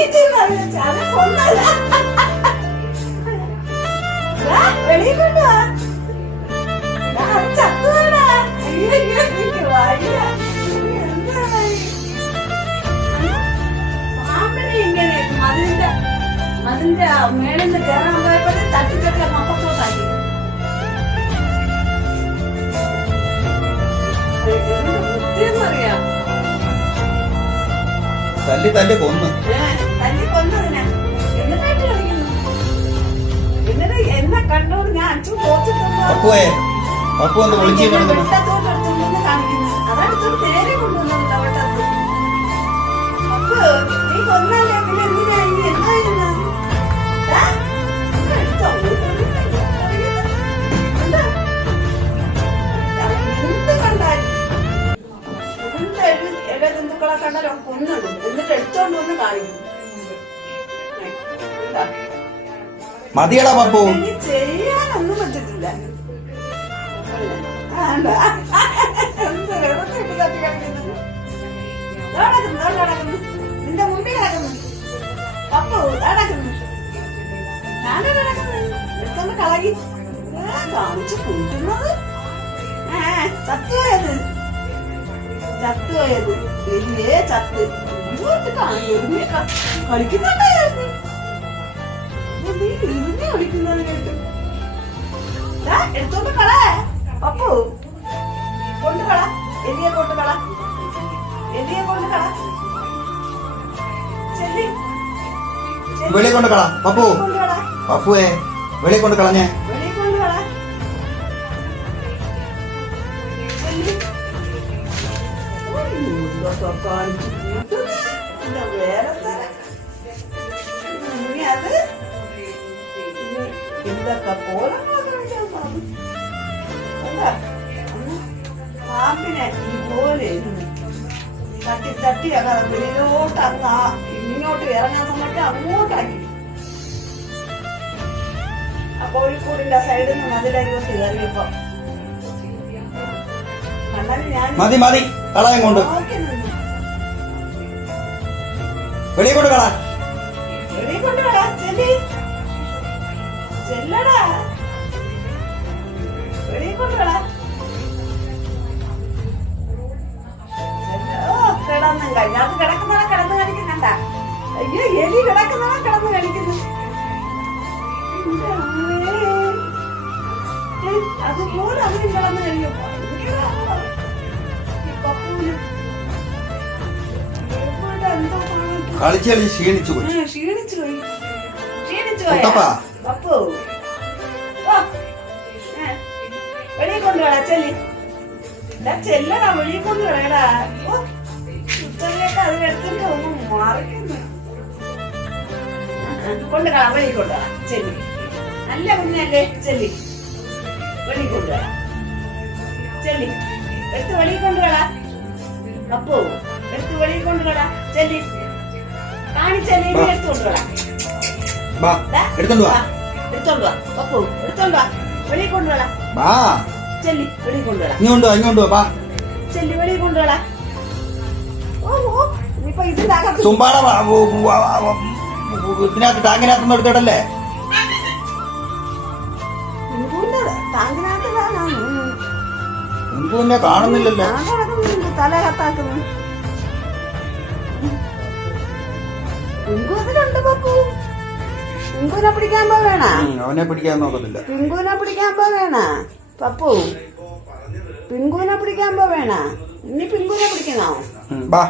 എണീറ്റിരുന്ന് അത് വെച്ച് അത് കൊന്നല്ല. ദാ, വെളിയിൽ കൊണ്ടുവാ. ദാ, അത് ചത്തുപോയെടാ. അയ്യോ, അയ്യോ, എനിക്ക് വയ്യ. എന്താണ് ഈ? പാമ്പിനെ ഇങ്ങനെ മതിലിന്റെ മതിലിന്റെ മേളിൽ നിന്ന് കയറാൻ പോയപ്പോഴേ തട്ടിച്ചൊക്കെ മപ്പത്തോട്ടാക്കി തല്ലി തല്ലി കൊന്ന് എന്നിട്ട് ഞാൻ അഞ്ചു പപ്പുവേ പപ്പു ഒന്ന് വിളിച്ചു അതെടുത്തോണ്ട് നേരെ കൊണ്ടുവന്നില്ല വെട്ടത്ത്. അപ്പൊ നീ കൊന്നല്ലേ? പിന്നെ എന്തിനാ ഇനി എന്താ ചെയ്യുന്നത് ദാ, ഒന്ന് എടുത്തോ, അങ്ങോട്ട് കണ്ടോ? എന്ത് കണ്ടാലും? കൊന്നിടും എന്നിട്ട് എടുത്തോണ്ട് വന്ന് കാണിക്കും? മതിയടാ പപ്പു. ചെയ്യാനൊന്നും പറ്റത്തില്ല. നിന്റെ മുമ്പിൽ നടക്കുന്നു. പപ്പു ദാ നടക്കുന്നു. ഞാനാ എടുത്തോണ്ട് കളകി. കാണിച്ച് കൂട്ടുന്നത്. ഏ ചത്തുപോയത് ചത്തുപോയത് വലിയ ചത്ത്. കളിക്കുന്നുണ്ടായിരുന്നു. നീ ഇരുന്ന് കളിക്കുന്നത് കേട്ടു. ദാ, എടുത്തോണ്ട് കള. പപ്പു കൊണ്ട് കള. എലിയെ കൊണ്ട് കള. എലിയെ കൊണ്ട് കള. ചെല്ലി. ചെല്ലി. വെളിയിൽ കൊണ്ട് കള. പപ്പു. പപ്പുവേ വെളിയിൽ കൊണ്ട് കളഞ്ഞേ. വെളിയിൽ കൊണ്ട് കള. ചെല്ലി. ഓ, ഇതൊക്കെ കാണിച്ച് കൂട്ടുന്നെ. എന്താ? വേറെ അത് എന്തൊക്കെ. അല്ല, പാമ്പിനെ ഇതുപോലെ തട്ടി തട്ടി അങ്ങനെ വെളിയിലോട്ട് അങ്ങ് ആ ഇങ്ങോട്ട് ഇറങ്ങാൻ സമയത്ത് അങ്ങോട്ടാക്കി. ആ കോഴിക്കോടിന്റെ സൈഡിൽ നിന്ന് മതിലരികത്ത് കയറിയപ്പോ മതി മതി. കളയം കൊണ്ട് വെളിയിൽ കൊണ്ട് കളാ. വെളിയിൽ കൊണ്ട് കളാ ചെല്ലി. ചെല്ലടാ. വെളിയിൽ കൊണ്ടുപോടാ ചെല്ല- ഓ കിടന്നും കഴിഞ്ഞ. അത് കിടക്കുന്നതാ കിടന്ന് കളിക്കുന്നുണ്ട. അയ്യോ എലി കിടക്കുന്നതാ കിടന്ന് കളിക്കുന്നു. എന്റെ അമ്മേ. ഏ, അതുപോലെ അവരും കിടന്ന് കഴിയും ഭയങ്കര ഈ പപ്പൂന് എവിടെ എന്തോ കാണിക്കും കളിച്ച് കളിച്ച് ക്ഷീണിച്ചു പോയി. ക്ഷീണിച്ചു പോയി. പോയാ പപ്പു. വെളിയിൽ കൊണ്ടുപോടാ ചെല്ലി. ചെല്ലടാ വെളിയിൽ കൊണ്ടുപോടാ ഓ ഉച്ചയിലേക്ക് അതിനെടുത്തിട്ട് ഒന്ന് മറിക്കുന്നു. കൊണ്ട് കളാം വെളിയിൽ കൊണ്ടുപോടാ ചെല്ലി. നല്ല കുഞ്ഞല്ലേ ചെല്ലി. വെളിയിൽ കൊണ്ടുപോടാ ചെല്ലി. എടുത്ത് വെളിയിൽ കൊണ്ടുപോടാ അപ്പോ എടുത്ത് വെളിയിൽ കൊണ്ടുപോടാ ചെല്ലി. കാണിച്ചല്ലേ എടുത്ത് കൊണ്ടുപോടാ ദാ, എടുത്തോണ്ട് വാ. വാ, എടുത്തോണ്ട് വാ. പപ്പു എടുത്തോണ്ട് വാ. വെളിയിൽ കൊണ്ടുപോടാ ബാ. ചെല്ലി വെളിയിൽ കൊണ്ടുപോടാ ഇങ്ങോട്ട് വാ ഇങ്ങോട്ട് വാ ചെല്ലി വെളിയിൽ അകത്ത് തുമ്പാട വാ- വ- വ- വ- വ- ഇതിനകത്ത് ടാങ്കിനകത്ത് എടുത്തിടല്ലേ ഇങ്കൂന്റെ താങ്കിനകത്തിലാണ് കാണുന്നില്ലല്ലോ തല കത്താക്കുന്നു. പിങ്കൂനെ പിടിക്കാൻ പോവേണ അവനെ പിടിക്കാൻ നോക്കത്തില്ല. പിങ്കൂനെ പിടിക്കാൻ പോവേണ പപ്പു പിങ്കൂനെ പിടിക്കാൻ പോവേണ ഇനി പിങ്കൂനെ പിടിക്കണോ? ബാ.